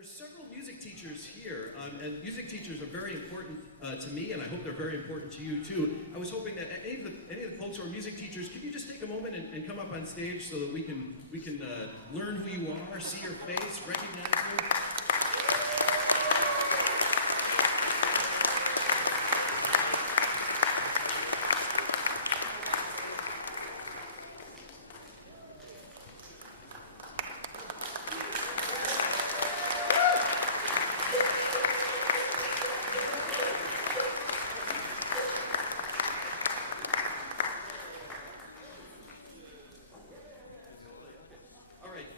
There are several music teachers here, and music teachers are very important to me, and I hope they're very important to you too. I was hoping that any of the folks who are music teachers, could you just take a moment and come up on stage so that we can learn who you are, see your face, recognize you.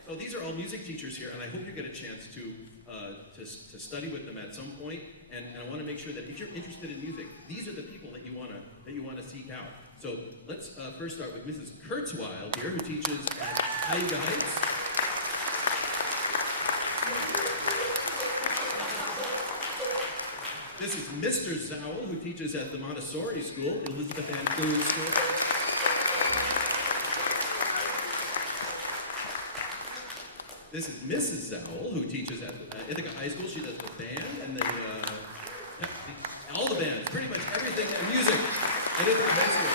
So these are all music teachers here, and I hope you get a chance to study with them at some point. And I want to make sure that if you're interested in music, these are the people that you want to seek out. So let's first start with Mrs. Kurzweil here, who teaches at Cayuga Heights. This is Mr. Zowell, who teaches at the Montessori School, Elizabeth Ann Clune School. This is Mrs. Zowell, who teaches at Ithaca High School. She does the band and all the bands, pretty much everything in music at Ithaca High School.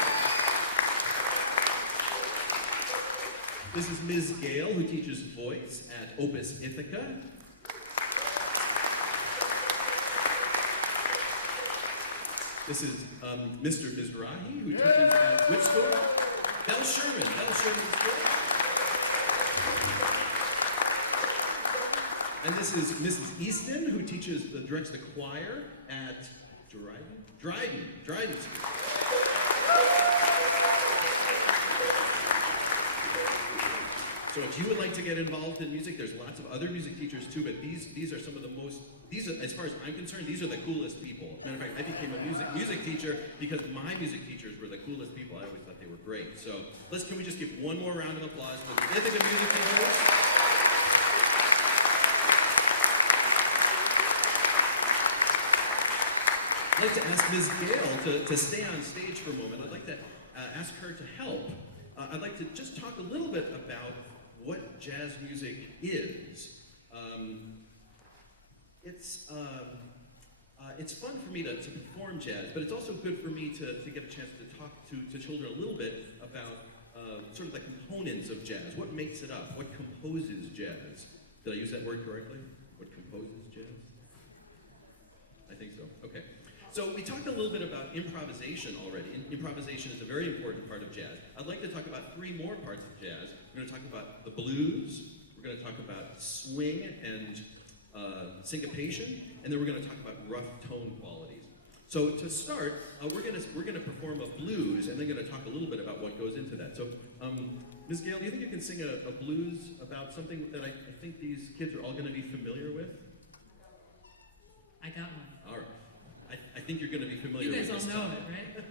This is Ms. Gale, who teaches voice at Opus Ithaca. This is Mr. Mizrahi, who teaches at which school? Bell Sherman School. And this is Mrs. Easton, who directs the choir at Dryden School. So if you would like to get involved in music, there's lots of other music teachers too, but these are some of the most, as far as I'm concerned, these are the coolest people. Matter of fact, I became a music teacher because my music teachers were the coolest people. I always thought they were great. So can we just give one more round of applause for the Ithaca music teachers? I'd like to ask Ms. Gale to stay on stage for a moment. I'd like to ask her to help. I'd like to just talk a little bit about what jazz music is. It's fun for me to perform jazz, but it's also good for me to get a chance to talk to children a little bit about sort of the components of jazz. What makes it up? What composes jazz? Did I use that word correctly? What composes jazz? I think so. Okay. So we talked a little bit about improvisation already. Improvisation is a very important part of jazz. I'd like to talk about three more parts of jazz. We're going to talk about the blues, we're going to talk about swing and syncopation, and then we're going to talk about rough tone qualities. So to start, we're going to perform a blues, and then going to talk a little bit about what goes into that. So Ms. Gale, do you think you can sing a blues about something that I think these kids are all going to be familiar with? I got one. All right. I think you're going to be familiar with this. You guys all know it, right?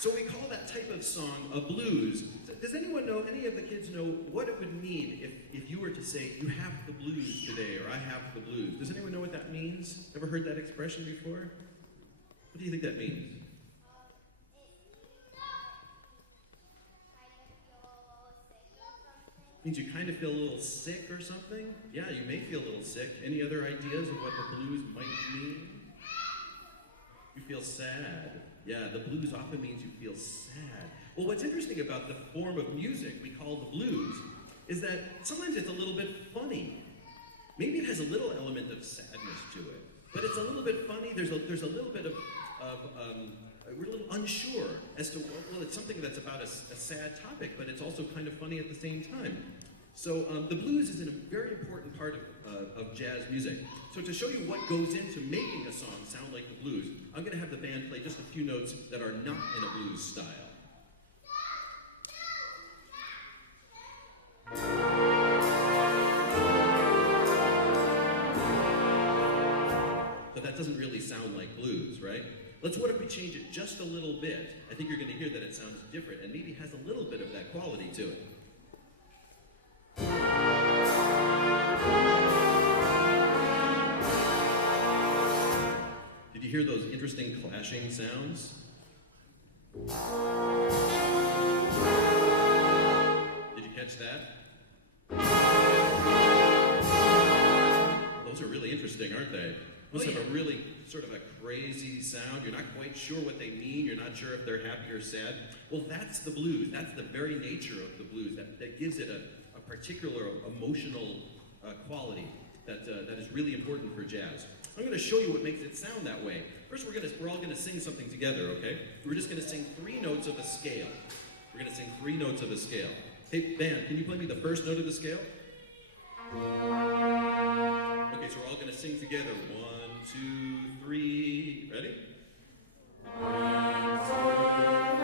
So we call that type of song a blues. Does anyone know, any of the kids know what it would mean if you were to say, you have the blues today, or I have the blues? Does anyone know what that means? Ever heard that expression before? What do you think that means? Means you kind of feel a little sick or something? Yeah, you may feel a little sick. Any other ideas of what the blues might mean? You feel sad. Yeah, the blues often means you feel sad. Well, what's interesting about the form of music we call the blues is that sometimes it's a little bit funny. Maybe it has a little element of sadness to it, but it's a little bit funny. There's a little bit of we're a little unsure as to, well, it's something that's about a sad topic, but it's also kind of funny at the same time. So the blues is a very important part of jazz music. So to show you what goes into making a song sound like the blues, I'm going to have the band play just a few notes that are not in a blues style. So that doesn't really sound like blues, right? What if we change it just a little bit? I think you're going to hear that it sounds different and maybe has a little bit of that quality to it. Did you hear those interesting clashing sounds? Did you catch that? Those are really interesting, aren't they? Those have a really sort of a crazy sound. You're not quite sure what they mean. You're not sure if they're happy or sad. Well, that's the blues. That's the very nature of the blues. That gives it a particular emotional quality that is really important for jazz. I'm going to show you what makes it sound that way. First, we're all going to sing something together, okay? We're just going to sing 3 notes of a scale. We're going to sing 3 notes of a scale. Hey, band, can you play me the first note of the scale? Okay, so we're all going to sing together. 1, 2, 3. Ready? 1, 2,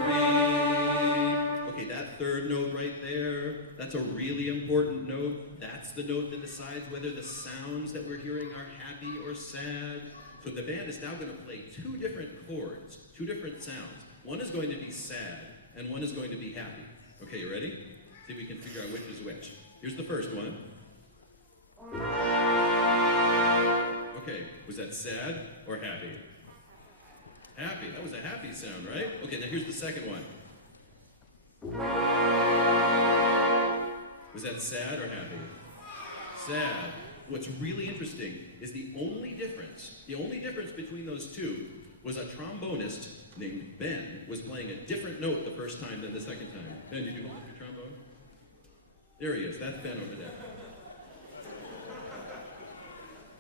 3. Okay, that third note right there, that's a really important note. That's the note that decides whether the sounds that we're hearing are happy or sad. So the band is now going to play 2 different chords, 2 different sounds. One is going to be sad, and one is going to be happy. Okay, you ready? See if we can figure out which is which. Here's the first one. Okay, was that sad or happy? Happy, that was a happy sound, right? Okay, now here's the second one. Was that sad or happy? Sad. What's really interesting is the only difference between those two was a trombonist named Ben was playing a different note the first time than the second time. Ben, did you hold up your trombone? There he is, that's Ben over there.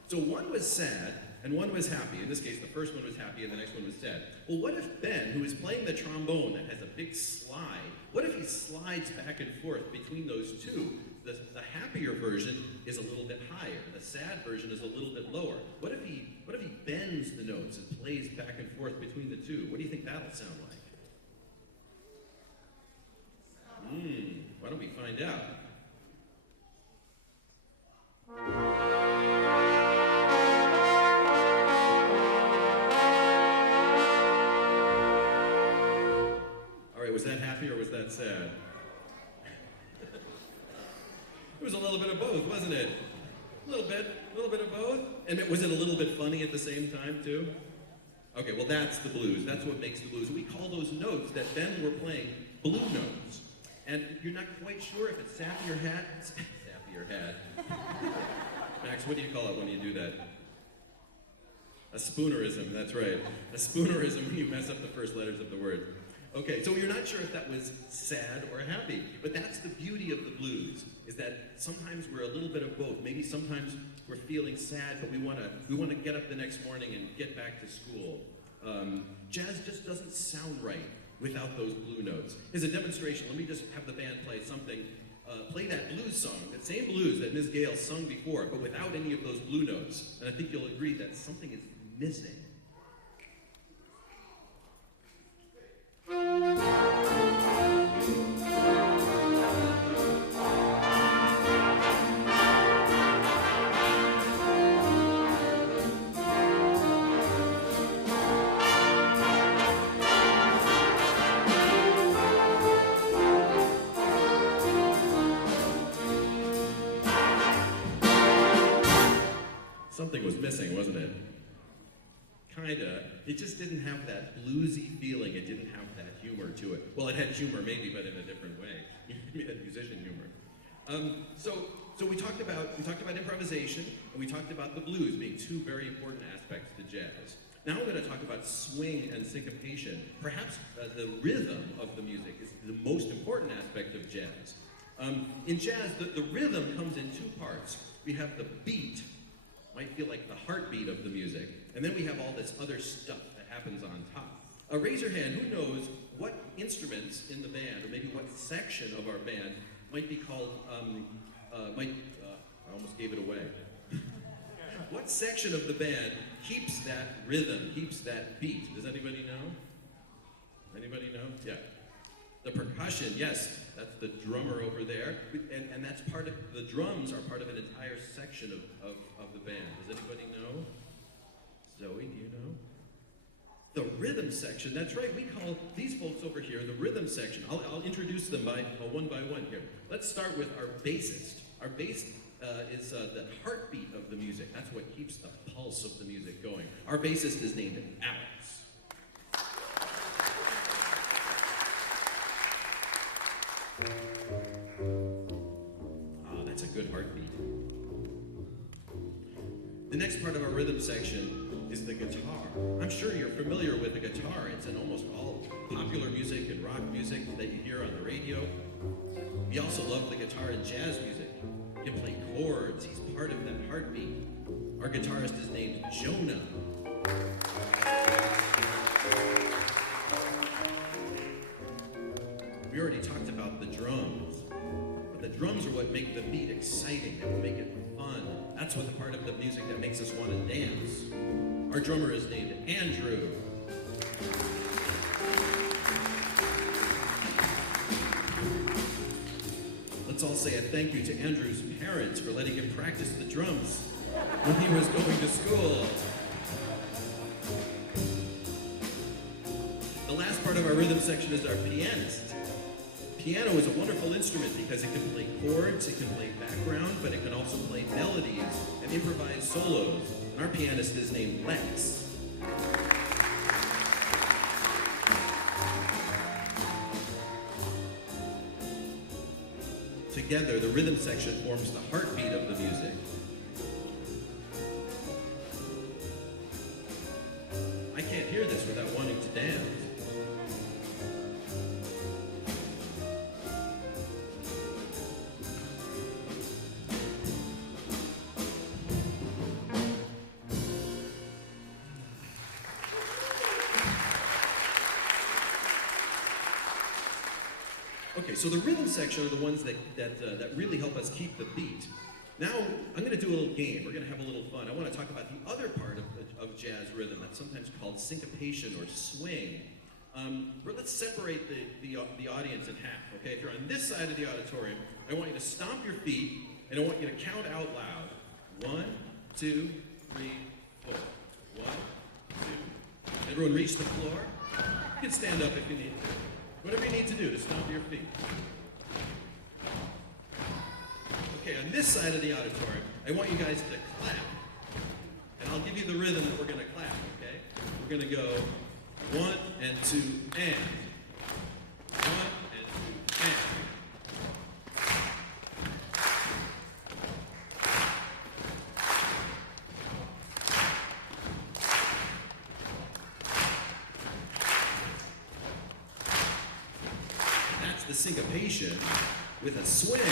So one was sad and one was happy. In this case, the first one was happy and the next one was sad. Well, what if Ben, who is playing the trombone that has a big slide, what if he slides back and forth between those two? The happier version is a little bit higher. The sad version is a little bit lower. What if he bends the notes and plays back and forth between the two? What do you think that'll sound like? Why don't we find out? All right, was that happy or was that sad? It was a little bit of both, wasn't it? A little bit of both. And was it a little bit funny at the same time, too? Okay, well, that's the blues. That's what makes the blues. We call those notes that Ben were playing blue notes. And you're not quite sure if it's sappy or hat. Sappy or hat. Max, what do you call it when you do that? A spoonerism, that's right. A spoonerism when you mess up the first letters of the word. Okay, so you're not sure if that was sad or happy, but that's the beauty of the blues, is that sometimes we're a little bit of both. Maybe sometimes we're feeling sad, but we want to get up the next morning and get back to school. Jazz just doesn't sound right without those blue notes. As a demonstration, let me just have the band play something. Play that blues song, that same blues that Ms. Gale sung before, but without any of those blue notes. And I think you'll agree that something is missing. Something was missing, wasn't it? Kinda. It just didn't have that bluesy feeling. It didn't have that humor to it. Well, it had humor maybe, but in a different way. It had musician humor. So we talked about improvisation, and we talked about the blues being two very important aspects to jazz. Now I'm going to talk about swing and syncopation. Perhaps the rhythm of the music is the most important aspect of jazz. In jazz, the rhythm comes in two parts. We have the beat, might feel like the heartbeat of the music, and then we have all this other stuff that happens on top. Raise your hand, who knows what instruments in the band, or maybe what section of our band, might be called, I almost gave it away. What section of the band keeps that rhythm, keeps that beat? Does anybody know? Anybody know? Yeah. The percussion, yes, that's the drummer over there. And that's part of, the drums are part of an entire section of the band. Does anybody know? Zoe, do you know? The rhythm section, that's right, we call these folks over here the rhythm section. I'll introduce them one by one here. Let's start with our bassist. Our bass is the heartbeat of the music. That's what keeps the pulse of the music going. Our bassist is named Alex. That's a good heartbeat. The next part of our rhythm section is the guitar. I'm sure you're familiar with the guitar. It's in almost all popular music and rock music that you hear on the radio. We also love the guitar in jazz music. He can play chords. He's part of that heartbeat. Our guitarist is named Jonah. We already talked about the drums. But the drums are what make the beat exciting. They will make it fun. That's what the part of the music that makes us want to dance. Our drummer is named Andrew. Let's all say a thank you to Andrew's parents for letting him practice the drums when he was going to school. The last part of our rhythm section is our pianist. Piano is a wonderful instrument because it can play chords, it can play background, but it can also play melodies and improvise solos. And our pianist is named Lex. Together, the rhythm section forms the heartbeat of the music. I can't hear this without wanting to dance. Okay, so the rhythm section are the ones that really help us keep the beat. Now, I'm going to do a little game. We're going to have a little fun. I want to talk about the other part of jazz rhythm that's sometimes called syncopation or swing. Let's separate the audience in half, okay? If you're on this side of the auditorium, I want you to stomp your feet, and I want you to count out loud. 1, 2, 3, 4. 1, 2. Everyone reach the floor? You can stand up if you need to. Whatever you need to do to stomp your feet. Okay, on this side of the auditorium, I want you guys to clap. And I'll give you the rhythm that we're going to clap, okay? We're going to go 1 and 2 and. 1 and 2 and. The syncopation with a swing. 1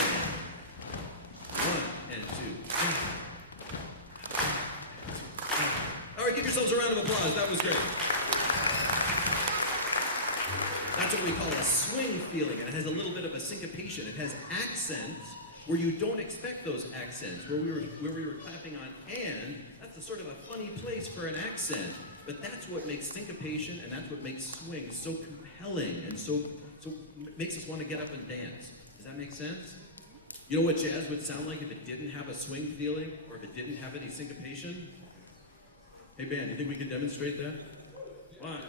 and 2. All right, give yourselves a round of applause. That was great. That's what we call a swing feeling, and it has a little bit of a syncopation. It has accents where you don't expect those accents. Where we were clapping on and, that's a sort of a funny place for an accent. But that's what makes syncopation and that's what makes swing so compelling and so makes us want to get up and dance. Does that make sense? You know what jazz would sound like if it didn't have a swing feeling or if it didn't have any syncopation? Hey band, you think we could demonstrate that? One.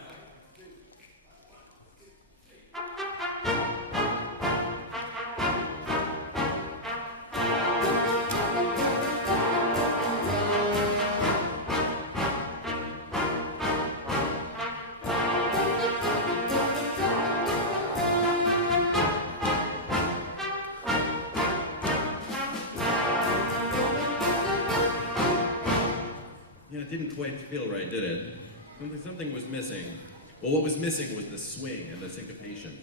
didn't quite feel right, did it? Something was missing. Well, what was missing was the swing and the syncopation.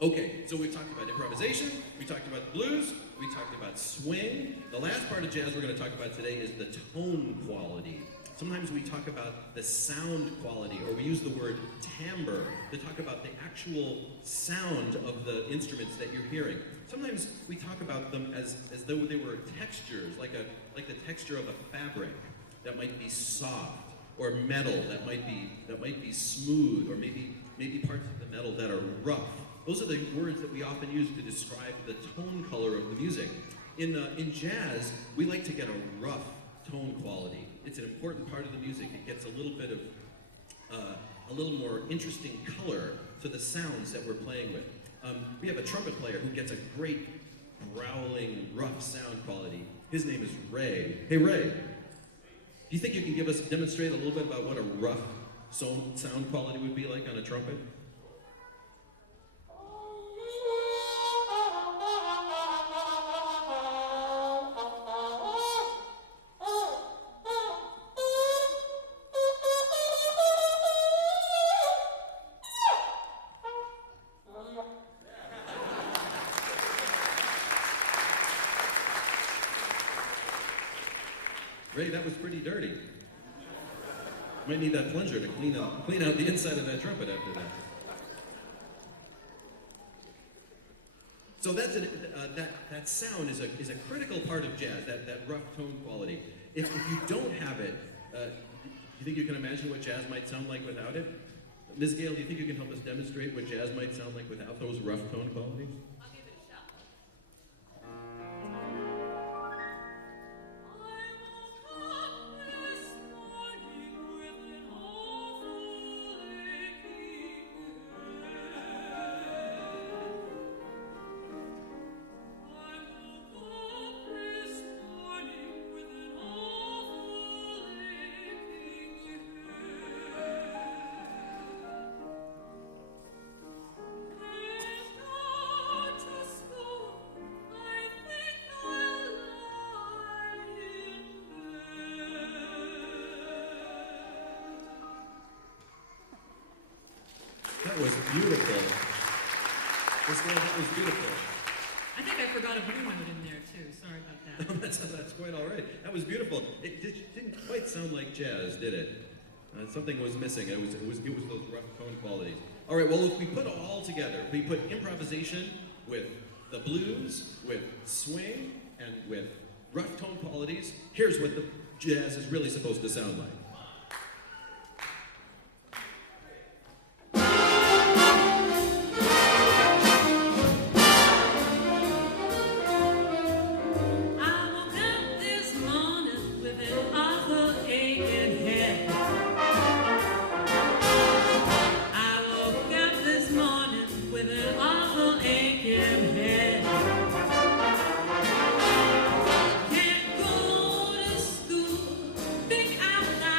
Okay, so we talked about improvisation, we talked about the blues, we talked about swing. The last part of jazz we're going to talk about today is the tone quality. Sometimes we talk about the sound quality, or we use the word timbre to talk about the actual sound of the instruments that you're hearing. Sometimes we talk about them as though they were textures, like the texture of a fabric that might be soft, or metal that might be smooth, or maybe parts of the metal that are rough. Those are the words that we often use to describe the tone color of the music. In jazz, we like to get a rough tone quality. It's an important part of the music. It gets a little bit of a little more interesting color to the sounds that we're playing with. We have a trumpet player who gets a great growling, rough sound quality. His name is Ray. Hey, Ray. Do you think you can demonstrate a little bit about what a rough sound quality would be like on a trumpet? Ray, that was pretty dirty. Might need that plunger to clean out the inside of that trumpet after that. So that's that sound is a critical part of jazz. That rough tone quality. If you don't have it, you think you can imagine what jazz might sound like without it? Ms. Gale, do you think you can help us demonstrate what jazz might sound like without those rough tone qualities? I'll give it a shot. That was beautiful. That was beautiful. I think I forgot a blue note in there too. Sorry about that. That's quite all right. That was beautiful. It didn't quite sound like jazz, did it? Something was missing. It was those rough tone qualities. All right. Well, if we put it all together, we put improvisation with the blues, with swing, and with rough tone qualities. Here's what the jazz is really supposed to sound like. Think out loud.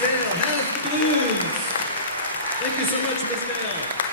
Dale, House Blues. Thank you so much, Miss Dale.